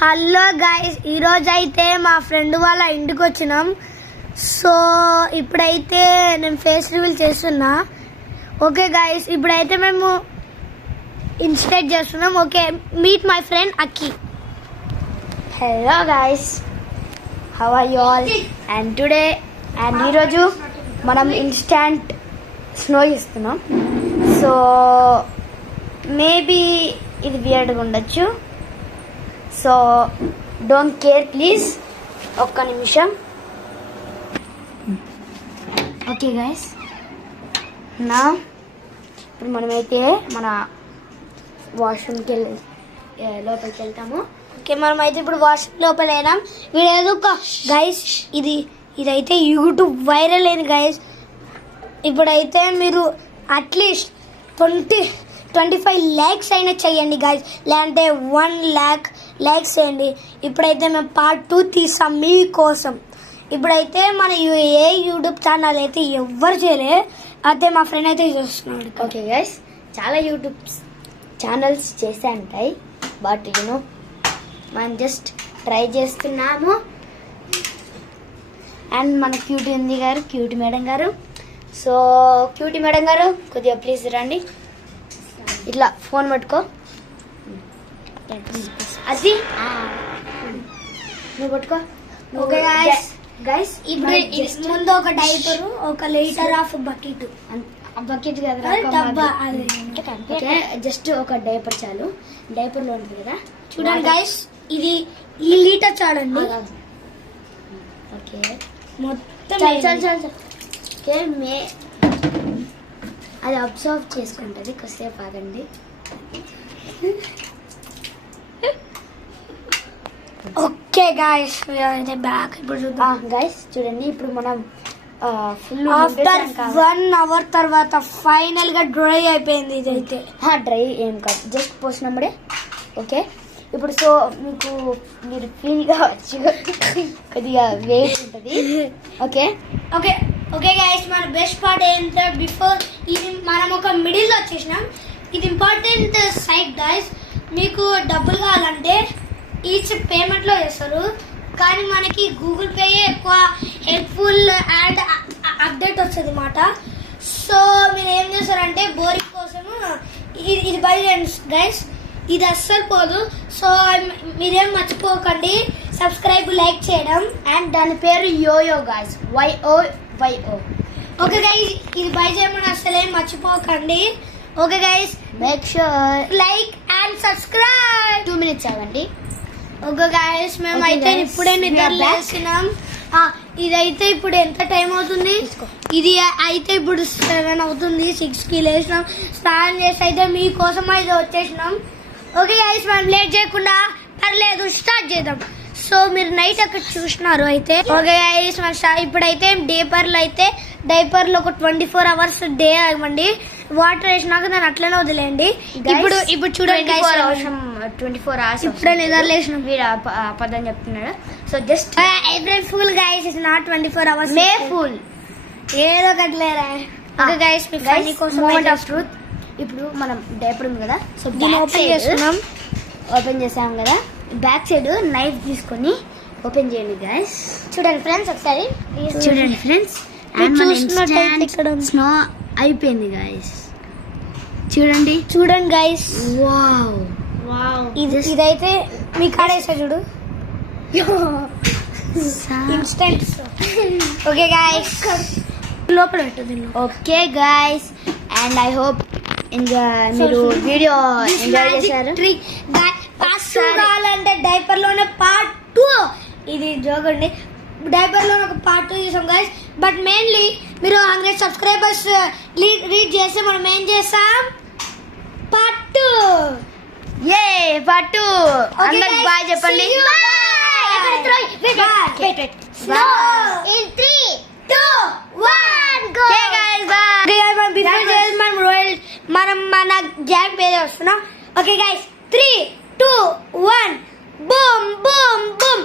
Hello guys, ఈరోజు అయితే మా ఫ్రెండ్ వాళ్ళ ఇంటికి వచ్చినాం. సో ఇప్పుడైతే నేను ఫేస్ రివీల్ చేస్తున్నా. ఓకే గైస్, ఇప్పుడైతే మేము ఇన్స్టేట్ చేస్తున్నాం. Okay, meet my friend Akki. Hello guys, how are you all? And today and ఈరోజు మనం ఇన్స్టాంట్ స్నో ఇస్తున్నాం. సో మేబీ ఇది వియర్డ్గా ఉండొచ్చు. So don't care please. ఒక్క నిమిషం. ఓకే గైస్, నా ఇప్పుడు మనమైతే మన వాష్రూమ్కి లోపలికి వెళ్తాము. ఓకే, మనం అయితే ఇప్పుడు వాష్రూమ్ లోపల వెళ్ళాం. వీడేదో గైస్, ఇదైతే యూట్యూబ్ వైరల్ అయింది గైస్. ఇప్పుడైతే మీరు అట్లీస్ట్ 25 lakhs అయినా చెయ్యండి గైస్, లేదంటే 1 lakh likes చేయండి. ఇప్పుడైతే మేము పార్ట్ 2 తీసాం మీకోసం. ఇప్పుడైతే మన యూట్యూబ్ ఛానల్ అయితే ఎవ్వరు చేయలే, అయితే మా ఫ్రెండ్ అయితే చూస్తున్నాడు. ఓకే గైస్, చాలా యూట్యూబ్ ఛానల్స్ చేసే ఉంటాయి, బట్ మనం జస్ట్ ట్రై చేస్తున్నాము. అండ్ మన క్యూటీ ఉంది గారు, క్యూటీ మేడం గారు. సో క్యూటీ మేడం గారు, కొద్దిగా ప్లీజ్ రండి. ఇట్లా ఫోన్ పట్టుకో, అది నువ్వు పట్టుకో. ఓకే గైస్, ఇప్పుడు ముందు ఒక డైపర్, ఒక లీటర్ ఆఫ్ బకెట్. బకెట్ కదా, జస్ట్ ఒక డైపర్ చాలు. డైపర్ లో ఉంటుంది కదా, చూడండి గైస్, ఇది ఈ లీటర్ చాలండి. ఓకే మొత్తం చాలు. ఓకే, అది అబ్జర్వ్ చేసుకుంటుంది, కొద్దిసేపు ఆగండి. ఓకే గైస్, బ్యాక్ ఇప్పుడు చూద్దాం. గైస్ చూడండి, ఇప్పుడు మనం ఫుల్ ఆఫ్టర్ 1 hour తర్వాత ఫైనల్ గా డ్రై అయిపోయింది. ఇదైతే డ్రై ఏం కాదు, జస్ట్ పోసినప్పుడే. ఓకే, ఇప్పుడు సో మీరు ఫీల్ కావచ్చు, కొద్దిగా వెయిట్ ఉంటుంది. ఓకే ఓకే ఓకే గైస్, మన బెస్ట్ పార్ట్ ఏంటంటే బిఫోర్ ఇది మనం ఒక మిడిల్ వచ్చేసినాం. ఇది ఇంపార్టెంట్ సైట్ గైస్. మీకు డబ్బులు కావాలంటే ఈచ్ పేమెంట్లో చేస్తారు, కానీ మనకి గూగుల్ పే ఎక్కువ హెల్ప్ఫుల్ అండ్ అప్డేట్ వస్తుంది అన్నమాట. సో మీరు ఏం చేస్తారంటే బోరింగ్ కోసము ఇది బై చేయండి గైస్, ఇది అస్సలు పోదు. సో మీరేం మర్చిపోకండి సబ్స్క్రైబ్, లైక్ చేయడం. అండ్ దాని పేరు yoyo guys, YOYO. Okay guys, ఇది బై చేయమని అసలు ఏం మర్చిపోకండి. Okay guys, make sure like and subscribe. 2 minutes అవ్వండి. ఓకే గైస్, మేము అయితే ఇప్పుడే నిద్ర లేసినాం. ఇదైతే ఇప్పుడు ఎంత టైం అవుతుంది? ఇది అయితే ఇప్పుడు 7 అవుతుంది. 6కి లేసినాం, స్నానం చేసి అయితే మీకోసం అయితే వచ్చేసినాం. ఓకే గైస్, మనం లేట్ చేయకుండా పర్లేదు స్టార్ట్ చేద్దాం. సో మీరు నైట్ అక్కడ చూసినారు అయితే. ఓకే గైస్, ఇప్పుడైతే డైపర్లో ఒక 24 hours డే ఇవ్వండి. వాటర్ వేసినాక దాన్ని అట్లనే వదిలేయండి. ఇప్పుడు చూడండి 24 hours ఇప్పుడే నిద్ర లేసినాం. వీడు అబద్ధం చెప్తున్నాడు. So just April fool guys, it's not 24 hours, May fool, ఏదో ఒకట్లేరా. Okay guys, moment of truth. ఇప్పుడు మనం డైపర్ ఉంది కదా, సో ఓపెన్ చేసాం కదా, బ్యాక్ సైడ్ నైఫ్ తీసుకొని ఓపెన్ చేయండి గైస్. చూడండి ఫ్రెండ్స్, ఒకసారి చూడండి ఫ్రెండ్స్, ఇక్కడ స్నో అయిపోయింది గైస్. చూడండి గైస్, వావ్. ఇదైతే మీ కాడేసా చూడు, ఇన్స్టెంట్. ఓకే గైస్, లోపల పెట్టదు. Okay guys, and I hope మీరు వీడియో ఎంజాయ్ చేశారు. కావాలంటే డైపర్ లోనే పార్ట్ 2, ఇది జోగండి, డైపర్ లో ఒక పార్ట్ 2 చేసాం గైస్. బట్ మెయిన్లీ మీరు 100 subscribers రీచ్ చేస్తే మనం ఏం చేస్తాం, పార్ట్ 2. పార్ట్ 2. అందరికి బాయ్ చెప్పండి. మనం మన గ్యాంగ్ పేరు వస్తున్నాం. Okay guys, 3, 2, 1, boom boom boom.